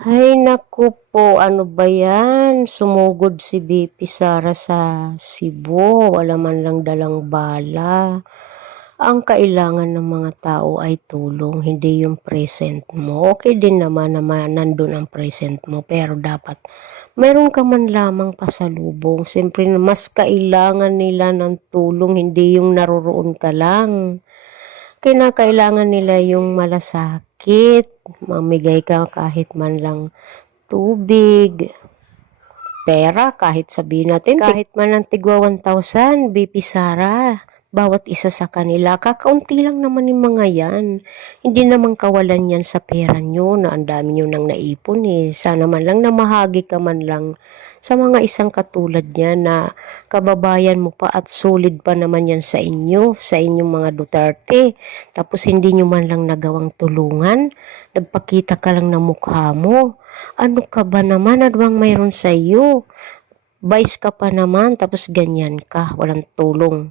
Ay naku po, ano ba yan? Sumugod si BP Sara sa Cebu, wala man lang dalang bala. Ang kailangan ng mga tao ay tulong, hindi yung present mo. Okay din naman naman nandun ang present mo, pero dapat meron ka man lamang pasalubong. Siyempre, mas kailangan nila ng tulong, hindi yung naroroon ka lang kinakailangan nila yung malasakit, mamigay ka kahit man lang tubig, pera, kahit sabihin natin, kahit man ng tigwa 1,000, BP Sara, bawat isa sa kanila, kakaunti lang naman yung mga yan. Hindi naman kawalan yan sa pera nyo na ang dami nyo nang naipon eh. Sana man lang na mahagi ka man lang sa mga isang katulad niya na kababayan mo pa at solid pa naman yan sa inyo, sa inyong mga Duterte. Tapos hindi nyo man lang nagawang tulungan, nagpakita ka lang ng mukha mo. Ano ka ba naman? Ano bang mayroon sa iyo? Vice ka pa naman, tapos ganyan ka, walang tulong.